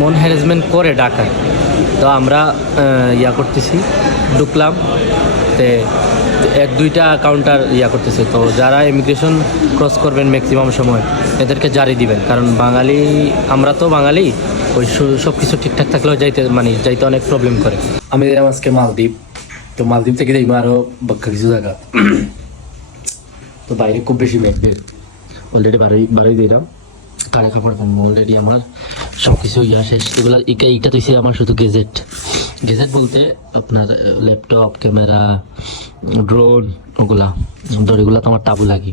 মন হ্যারাসমেন্ট করে ডাকায়। তো আমরা করতেছি, ঢুকলাম, তে এক দুইটা কাউন্টার করতেছে। তো যারা ইমিগ্রেশন ক্রস করবেন ম্যাক্সিমাম সময় এদেরকে জারি দিবেন, কারণ বাঙালি, আমরা তো বাঙালি, ওই সব কিছু ঠিকঠাক থাকলেও যাইতে অনেক প্রবলেম করে। আমি এলাম আজকে মালদ্বীপ। তো মালদ্বীপ থেকে দেখবো আরও বাক্কা কিছু জায়গা। তো বাইরে খুব বেশি মেঘদের, অলরেডি বাড়ি দিলাম, কারে কাপড় বানবো। অলরেডি আমার সব কিছু শেষ। এগুলো এইটা তো আমার শুধু গেজেট বলতে আপনার ল্যাপটপ, ক্যামেরা, ড্রোন, ওগুলা দড়িগুলা তো আমার তাবু লাগি।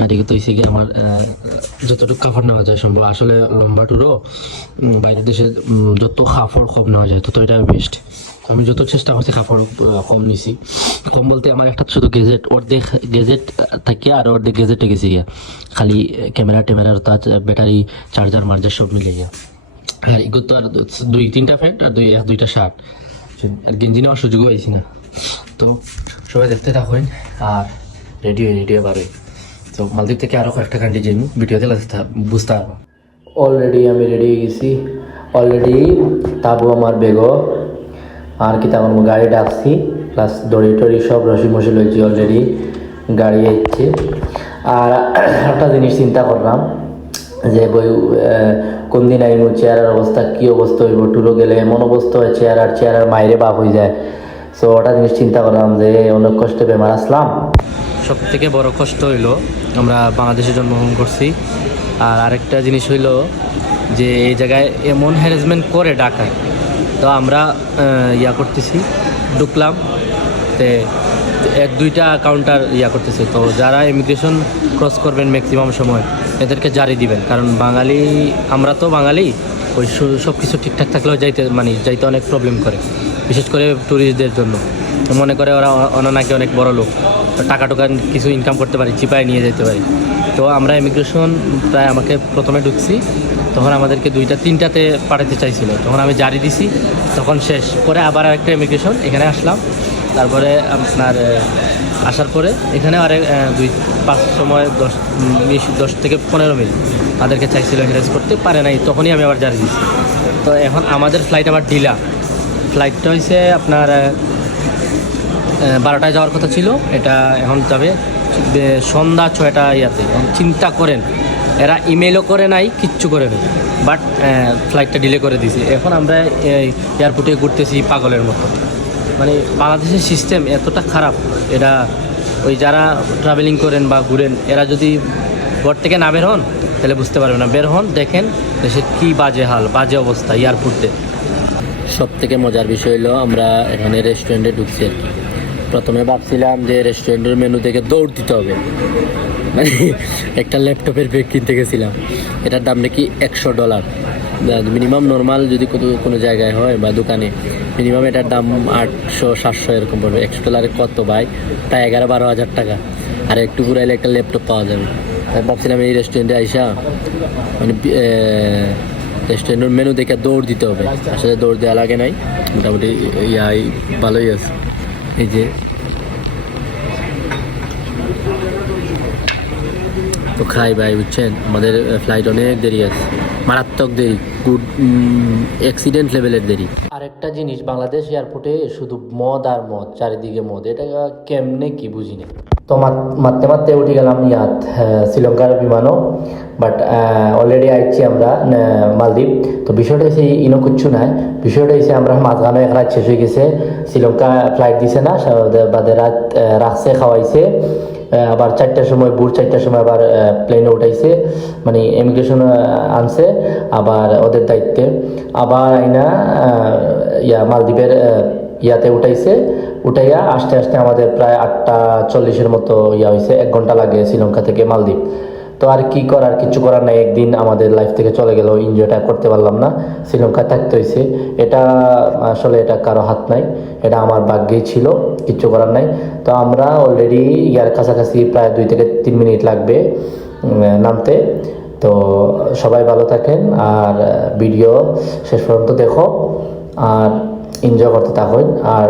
আর এদিকে তো গিয়ে আমার যতটুকু কাপড় নেওয়া যায় সম্ভব। আসলে লম্বা ট্যুরও বাইরের দেশে যত কাপড় কম নেওয়া যায় তত এটা বেস্ট। আমি যত চেষ্টা করছি কাপড় কম নিছি। কম বলতে আমার একটা শুধু গেজেট, অর্ধেক গেজেট থাকে আর অর্ধেক গেজেটে গেছি গিয়া, খালি ক্যামেরা টেমেরার তাজ, ব্যাটারি, চার্জার মার্জার সব মিলে গিয়া। আর এগুলো তো আর 2-3টা প্যান্ট আর দুইটা শার্ট, আর গেঞ্জি নেওয়ার সুযোগও পাইছি না। তো সবাই দেখতে থাকুন আর রেডিও বারোই। তো মালদ্বীপ থেকে আরও কয়েকটা কান্ট্রি যাই, ভিডিওতে বুঝতে পারবো। অলরেডি আমি রেডি হয়ে গেছি। অলরেডি তাবু আমার বেগো আর কি তেমন গাড়ি ডাকছি, প্লাস দড়ি টড়ি সব রসি মসি লইছি। অলরেডি গাড়ি এসছে। আর একটা জিনিস চিন্তা করলাম যে কোন দিন আইব, চেয়ারের অবস্থা কী অবস্থা হইব। ট্যুরও গেলে এমন অবস্থা হয় চেয়ারের মাইরে বাপ হয়ে যায়। সো ওটা জিনিস চিন্তা করলাম যে অনেক কষ্টে বেমার আসলাম। সব থেকে বড় কষ্ট হইলো আমরা বাংলাদেশে জন্মগ্রহণ করছি। আর আরেকটা জিনিস হইলো যে এই জায়গায় এমন হ্যারাসমেন্ট করে ডাকায়। তো আমরা করতেছি, ঢুকলাম, তে এক দুইটা কাউন্টার করতেছে। তো যারা ইমিগ্রেশন ক্রস করবেন ম্যাক্সিমাম সময় এদেরকে জারি দিবেন, কারণ বাঙালি, আমরা তো বাঙালি, ওই সব কিছু ঠিকঠাক থাকলেও যাইতে অনেক প্রবলেম করে, বিশেষ করে ট্যুরিস্টদের জন্য। মনে করে ওরা নাকি অনেক বড় লোক, টাকা কিছু ইনকাম করতে পারি, চিপায় নিয়ে যেতে পারি। তো আমরা ইমিগ্রেশন প্রায় আমাকে প্রথমে ঢুকছি, তখন আমাদেরকে 2-3টাতে পাঠাতে চাইছিল, তখন আমি জারি দিছি, তখন শেষ। পরে আবার আরেকটা ইমিগ্রেশন এখানে আসলাম। তারপরে আপনার আসার পরে এখানে আরেক 2-5 সময় 10 থেকে 15 মিনিট আমাদেরকে চাইছিল হ্যারাস করতে, পারে নাই, তখনই আমি আবার জারি দিছি। তো এখন আমাদের ফ্লাইট আবার ঢিলা। ফ্লাইটটা হয়েছে আপনার 12টায় যাওয়ার কথা ছিল, এটা এখন যাবে সন্ধ্যা 6টা ইয়াতে। চিন্তা করেন, এরা ইমেলও করে নাই, কিচ্ছু করে নাই, বাট ফ্লাইটটা ডিলে করে দিয়েছে। এখন আমরা এয়ারপোর্টে ঘুরতেছি পাগলের মতো। মানে বাংলাদেশের সিস্টেম এতটা খারাপ, এটা ওই যারা ট্রাভেলিং করেন বা ঘুরেন, এরা যদি ঘর থেকে না বের হন তাহলে বুঝতে পারবেন না। বের হন, দেখেন দেশের কী বাজে হাল, বাজে অবস্থা এয়ারপোর্টে। সব থেকে মজার বিষয় হলো আমরা এখানে রেস্টুরেন্টে ঢুকছি আর কি। প্রথমে ভাবছিলাম যে রেস্টুরেন্টের মেনু থেকে দৌড় দিতে হবে, মানে একটা ল্যাপটপের ব্যাগ কিনতে গেছিলাম, এটার দাম নাকি $100। মিনিমাম নর্মাল যদি কোনো জায়গায় হয় বা দোকানে মিনিমাম এটার দাম 800-700 এরকম পড়বে। $100 কত ভাই, প্রায় 11-12 হাজার টাকা। আর একটু ঘুরাইলে একটা ল্যাপটপ পাওয়া যাবে। তাই ভাবছিলাম এই রেস্টুরেন্টে আইসা মানে রেস্টুরেন্টের মেনু দেখে দৌড় দিতে হবে। আসলে দৌড় দেওয়া লাগে নাই, মোটামুটি ভালোই আছে। এই যে তো খাই ভাই, বুঝছেন, আমাদের ফ্লাইট অনেক দেরি আছে, মারাত্মক দেরি, গুড অ্যাক্সিডেন্ট লেভেলের দেরি। আরেকটা জিনিস, বাংলাদেশ এয়ারপোর্টে শুধু মদ আর মদ, চারিদিকে মদ, এটা কেমনে কি বুঝি না। তো মারতে উঠে গেলাম শ্রীলঙ্কার বিমানও, বাট অলরেডি আইছি আমরা মালদ্বীপ। তো বিষয়টা হচ্ছে ইনো কিচ্ছু নাই, বিষয়টা হচ্ছে আমরা মাঝখানে এক রাত শেষ হয়ে গেছে। শ্রীলঙ্কা ফ্লাইট দিছে না, বাদে রাত রাখছে, খাওয়াইছে। আবার 4টার সময়, ভোর 4টার সময় আবার প্লেনে উঠাইছে, মানে ইমিগ্রেশন আনছে আবার ওদের দায়িত্বে। আবার আইনা মালদ্বীপের ইয়াতে উঠাইছে। উঠাইয়া আস্তে আস্তে আমাদের প্রায় 8:40 মতো হয়েছে। 1 ঘন্টা লাগে শ্রীলঙ্কা থেকে মালদ্বীপ। তো আর কি করার, কিছু করার নাই। একদিন আমাদের লাইফ থেকে চলে গেল, এনজয়টা করতে পারলাম না, শ্রীলঙ্কায় থাকতে হয়েছে। এটা আসলে এটা কারো হাত নাই, এটা আমার ভাগ্যেই ছিল, কিচ্ছু করার নাই। তো আমরা অলরেডি ইয়ার কাছাকাছি প্রায় 2 থেকে 3 মিনিট লাগবে নামতে। তো সবাই ভালো থাকেন আর ভিডিও শেষ পর্যন্ত দেখো আর এনজয় করতে থাকুন। আর